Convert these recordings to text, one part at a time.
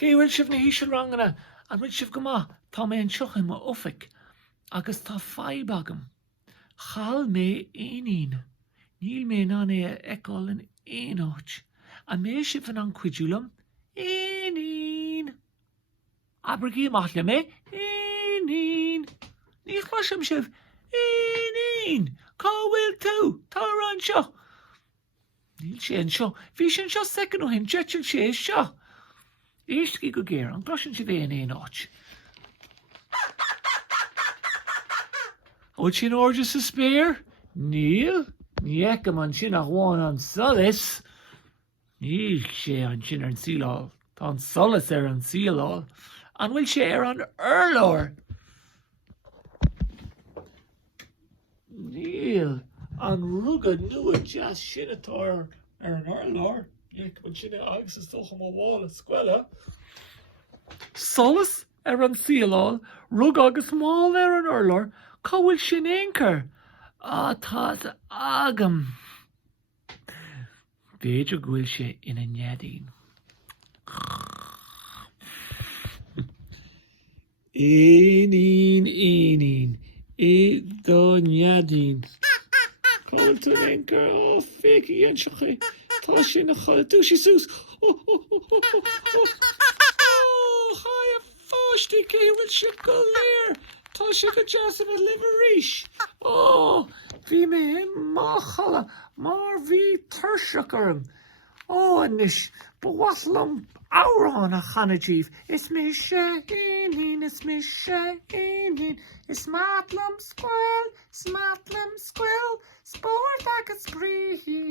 Cé bhfuil sibh na hísealranganna an bhfuil sibh go maith tá mé an seochaim mo oifig agus tá fadhb agam. Chall mé éinín. Níl mé ná é eáil an éáit. A mé sibh an cuidúlam éinín. Aber gí amach le mé éinín. Ní chluisim sibh éinín. Cá bhfuil tú tá an seo. Níl sé an seo. Bhí sin seo second ó hin dretil sé seo. Éiscí go géir an gluisin si bhé an éáit. Ó sin oride sa spéir? Níl. Ní eicem an sin a bháin an solas. Níl sé an sin ar an síláil. Tá an solas ar an síláil. An bhfuil sé ar an urlár. Níl an rugad nua deas sin atá ar an urlár. Ní eicem an sin agus is tócha má bháil a scoile. Solas ar an síláil, rug agus máil ar an urlár, cá bhfuil sin éoncur. Tá agam. Béidir go bhfuil sé ina neadín. Éinín, é do neadín. Cá bhfuil tú éoncur, ó féici an seochaí. Tá sin na chola tú sí sús. Chai a fáistí cé bhfuil si go léir. Tá si go deas a live ríis. Bhí mé má chala, mar bhí tuirseach orm. Anis, bhhaitlam árán a chanadíomh. Is mé sé éinín, is mé sé éinín. Is matlam scoil, spórt agus bríhí,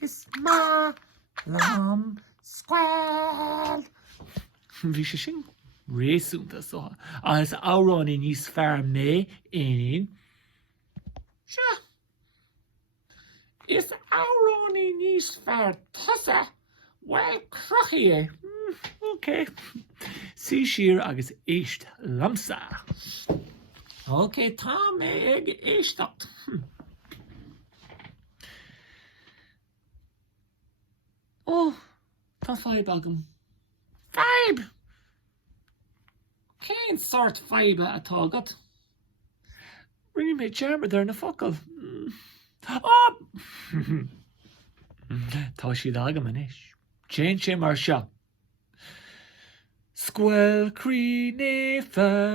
is matlam scoil. Bhí sé sin réasúnta so agus árán níos fearr mé éinín. Se, is árán níos fearr tusa? Well, crochi é. Ok. Sí siar agus éist lamsa. Ok, tá mé ag éisteacht. Tá fadhb agam. Fadhb! Cén sort fadhbe atá agat? Rinne mé dearmad ar na focail. Tá siad agam inis. Cén sé mar seo. Scoil crí néfa,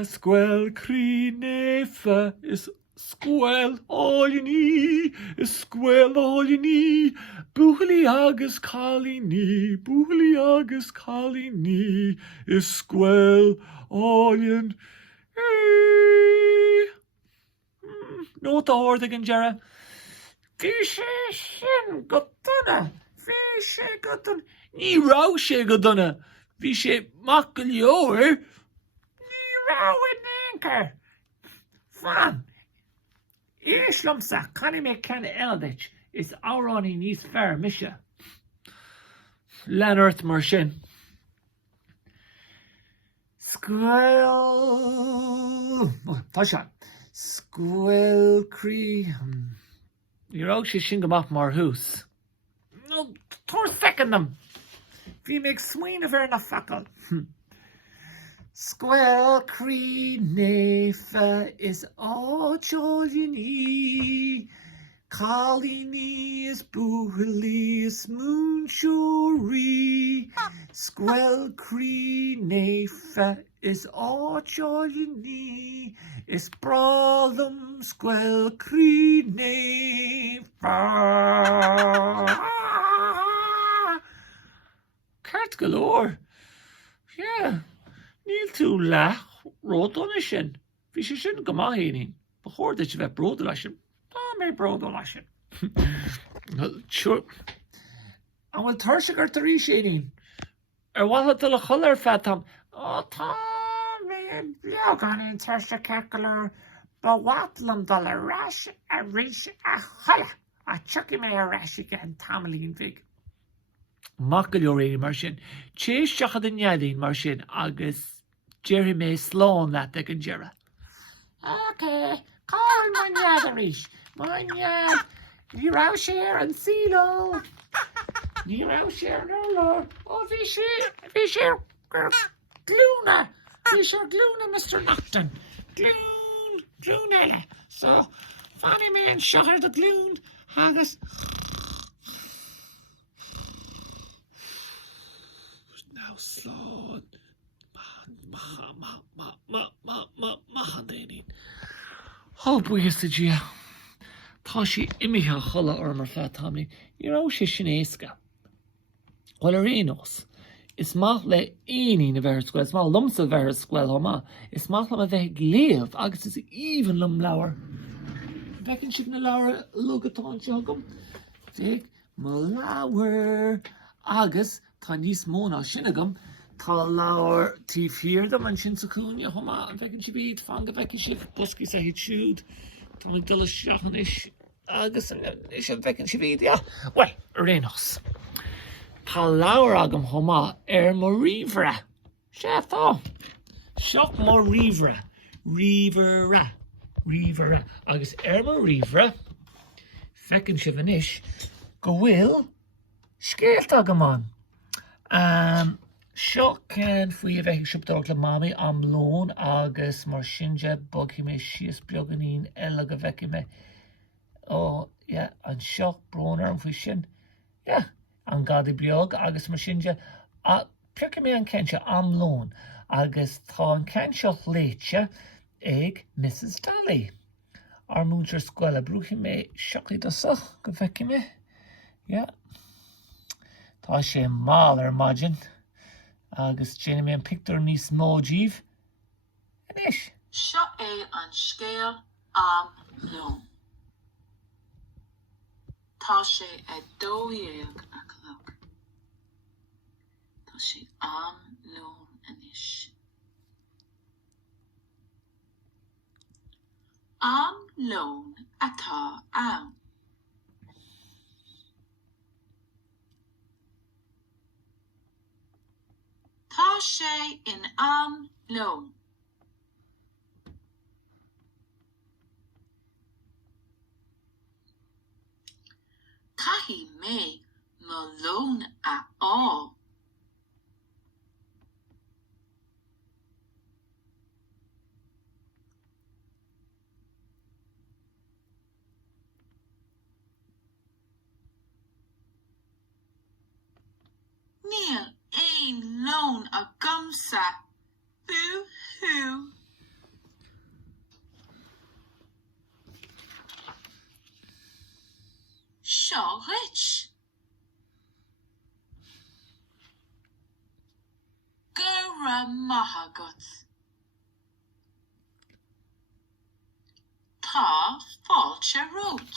is scoil all you need, is scoil all you need. Búhalaí agus cálíní, is scoil all you need. Nó tá ordaigh an dearad. Bhí sé sin go duna. Ní rá sé go duna. Bhí sé mac go leor. Ní rá in éoncur. Fan. Éislamsa canna mé ceanna eildeit is áránaí níos fearr mise. Leanúirt mar sin. Scoil. Tá se. Scoil crí. Ní rá sé sin go maith mar hús. No, túir fecin them. Bhí méid smaoinemh ar na focail. Scoil crí néfa is áit all you need. Cálíní is búhalaí is múnsúirí. Scoil crí néfa is áit all you need. Is brálam scoil crí néfa. Cart galore. Yeah. Níl tú le ródóna sin. Bhí sé sin go maith éinín. Ba chóir de bheith bróda lei sin. Tá mé bróda lei sin. Sure. An bhfuil tuirseach ar tar ríis éinín. Ar bhaithe do le chola ar fetam. Tá mé beag an tuirseach cecalar ba bhaitlam do le reis a ríis a chola. A tuci mé a reisiige an tamalaín bhig. Mac go leor éirí mar sin. Tééis seachad an neadín mar sin agus Jerry mé sláán leat ag an dearad. Ok, cáil mar nead a ríis. Mar nead, ní rá sé ar an síló. Ní rah sé ar lár. Ó, bhí sé glúna. Bhí sé glúna, Mr. Nocton. Glún eile. So, fanny mé an seoir de glún, agus now slán. Mahan daoine. Ó, buíochas a dia. Tá sí imithe chola ormar fe Tommy. Ní rah sé sin éasca. Well, ar rénos. Is maith le aoní na bheith scoil, is maith lumsa bheith scoil ó is maith le a bheith léamh agus is even lum leabhar. Bhecinn siad na leabhar lugatáin teagam. Bheith mo leabhar agus tá níos mó ná sin agam. Tá leabhar tíofirdam an sin sa cúine chomá an bhecinn si bíad fanga bhecinn si buscaí sa hid siúd. Tá me dul seachan is agus is an bhecinn si bíad, ja. Well, ar rénos. Tá leabhar agam chomá mo ríomhre. Sé tá. Seach mo ríomhre. Ríomhre. Agus mo ríomhre, fecinn si bhanis, go bhfuil scéalt agam an. Seo cén faoi a bheith siúptóir le mami am lón agus mar sinse bogí mé síos beganín eile go bheici mé. Ó, ja, an seo brónar an faoi sin. Ja, an gadi briog agus mar sinse piorca mé an cénse am lón agus tá an cénseo léite ag Mrs. Daly. Ar múntar scoile brúchi mé seochaí dosach go bheici mé. Ja. Tá sé máil ar maidin. Agus déanana mé an pictiúr níos mó díobh. Inis. Seo é an scéal am lón. Tá sé ag dóíag a chlog. Tá sé am lón inis. Am lón atá ann. Tá sé in am lón. Caithfí mé mo lón a á. Níl éon lón a gomsa. Boo-hoo. Seo rich. Gura mahagat. Tá fáilte rót.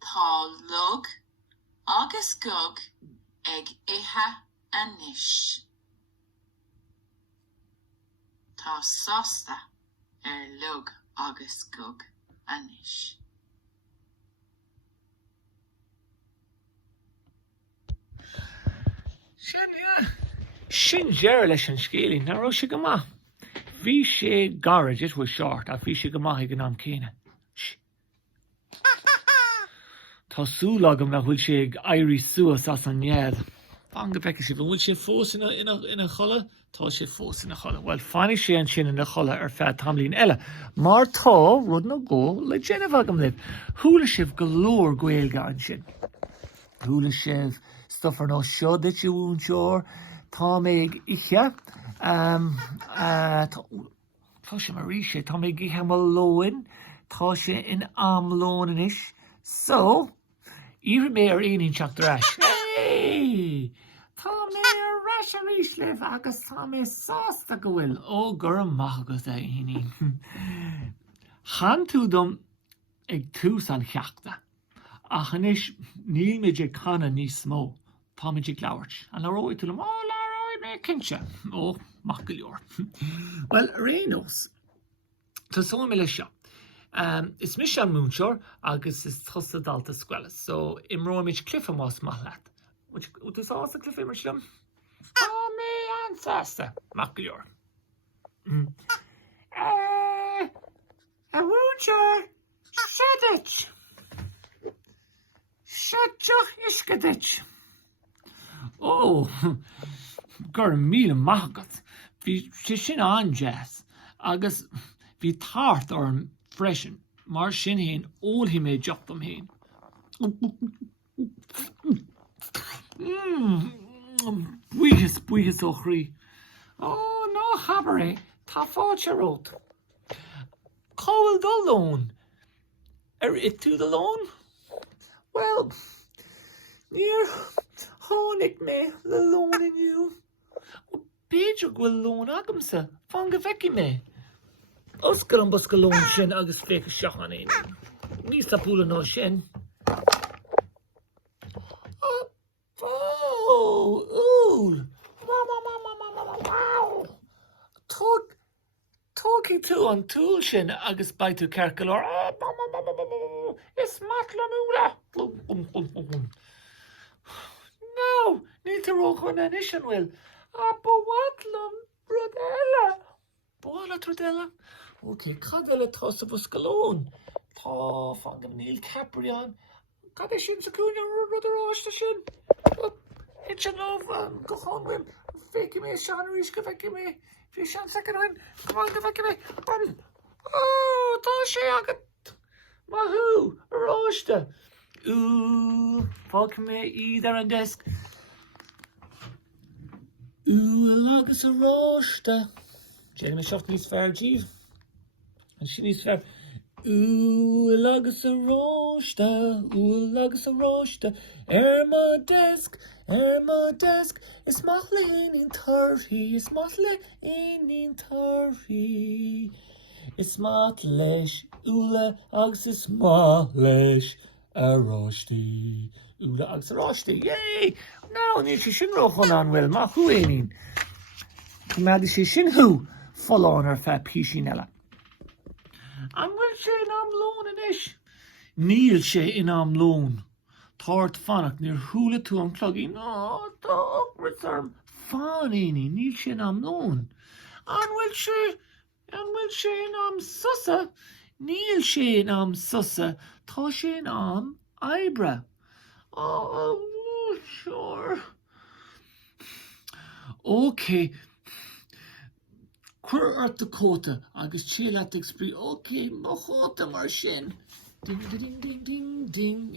Tá lug agus gug ag ithe anis. Tá sásta lug agus gug anis. Sin dear leis an scéalaí, ná raibh sé go maith. Bhí sé garad it was short a bhí sé go maith ag an am céine. Tásúil agam na bhfuil sé ag éirí suas as an nead. Banga bheice sé bhfuil sé fós ina chola, tá sé fós ina chola. Well, fannig sé an sin ina chola ar feadh tamlín eile. Mar tá rud na ggó le déanamh agam libh. Thúla sibh go leor Gaeilge an sin. Thúla sibh stuffar nó seo de siún seoir, tá méid iche, tá sé mar rí sé, tá méid iche mo lóin, tá sé in am lón inis. So, íre mé ar aonín seach reis. Hey! Tá mé ar reis a rís libh agus tá mé sásta go bhfuil ó gur amach agus a aonín. Chan tú dom ag tús an cheachta. Ach inis níl méid ag canna níos mó. Tá méid ag leabhart. An leróid tú ó leróid mé cinse. Ó, mach go leor. Well, rénos. Tá sóim mé le seo. Is mis an múnseoir agus is tusa dalta scoile. So, imróid clifa más maith leat. Útas ása clifa mar sin? Tá mé an sásta. Mach go leor. A múnseoir, shedit. Seacht iscadit. Oh, gur míle magat. Bhí sé sin an jazz, agus bhí tart ar an freisin, mar sin héin óilhí mé deachtam héin. Buíochas ó chrí. Oh, ná habar é, tá fáilte rót. Cáil dá lón. It tú the lón? Well, níor tháinig mé le lón inniu. Beidir go bhfuil lón agamsa, fan go bheici mé. Oscar an bosca lón sin agus féice seachan éin. Níos tapúla ná sin. Úl! Tógí tú an túl sin agus baid tú cercail Is matla múla! No, níl tú róchan an is an bhfuil. Bhhatlam brodella. Bhhatla trodella? Ok, cad eile tá sa bosca lón? Tá fan go níl caprián. Cad é sin sa cúne rud aráiste sin? Hit sin go chun féici mé sean rís go bheici mé. Bhí sean second go bhain go bheici mé. Tá sé agat. Mathú, aráiste. Fáici mé iad ar an desk. Agus aráiste. Déanam mé seacht níos fearr díobh. An sin níos fearr. Agus aráiste. My desk. Is maithla in tarthaí. Is maithla in tarthaí. Is maith leis úla agus is maith leis aráiste. Úla agus aráiste. Yay! Now, níl sé sin róchan an bhfuil má chu éinín. Cumad sé sin thu folláin ar feadh písín eile. An bhfuil sé in am lón inis. Níl sé in am lón. Tart fannach níor thula tú an clogaí. No, tá upwards arm fan éiní. Níl sé in am lón. An bhfuil sé in am susa. Níl sé in am susa. Tá sé in am eibra. Oh, sure. Okay. Cuir ort the cóta agus chéile exprí. Okay, má chóta mar sin. Ding, ding, ding, ding, ding,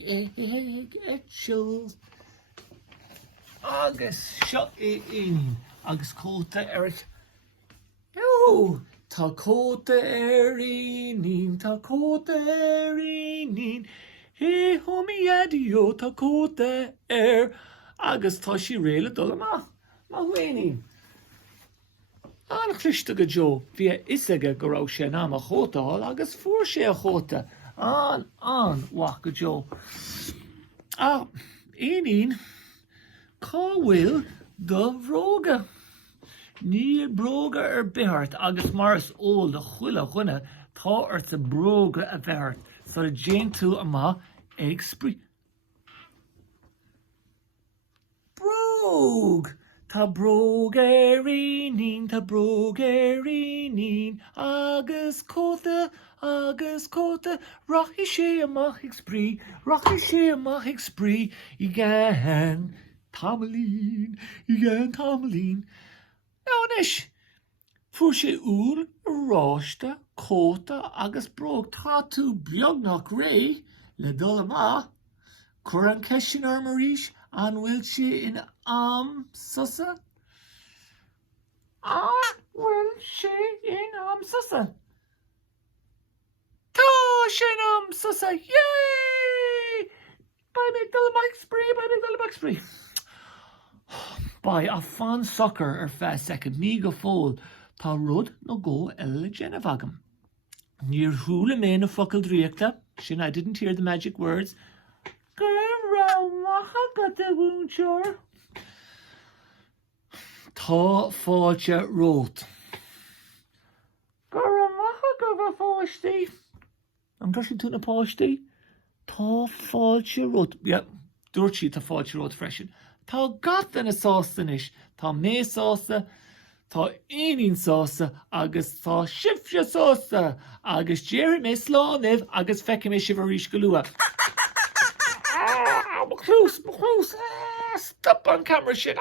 etchel. Agus seo é in. Agus cóta Eric. Yo, tá cóta inín, tá cóta inín. Hey, homie, adio, tá cóta agus tá sí réile dul má huaínín. An chluiste go Joe, bhí isaige go raibh sé ná a chótaáil agus fuair sé a chóta. An wach go Joe. Éinín, cá bhfuil do bhróga. Níl bróga ar bithart agus maras óil de chuile chunne tá ar sa bróga a bithart. So a Jane tú amá ag sprí. Bróg! Tá bróg inín, tá bróg inín, agus cóta, rochi sé amach ag sprí, I gan tamlín. Náis, fuair sé úl, aráiste, cóta agus bróg tá tú beagnach ré le dul amá, chuir an ceisian ar maríis an bhfuil sé in am susa? Bhfuil sé in am susa. Tá sé in am susa, yay! Ba mé dul amach spree. Ba a fan soccer ar feadh second ní go fóil tá rud nó go eile le déanamh agam. Níor thula mé na focail dríochta, sin I didn't hear the magic words. Tá fáilte rót. Gur maitha go bh fáistí. An gur sin tú na páistí? Tá fáilte rót. Ja, dúirt sí tá fáilte rót freisin. Tá gata na sásta inis. Tá mé sásta, tá éinín sásta, agus tá sibhse sásta, agus déir mé sláinmh agus feice mé sibh arís go luath. Oh, my close. Stop on camera shit.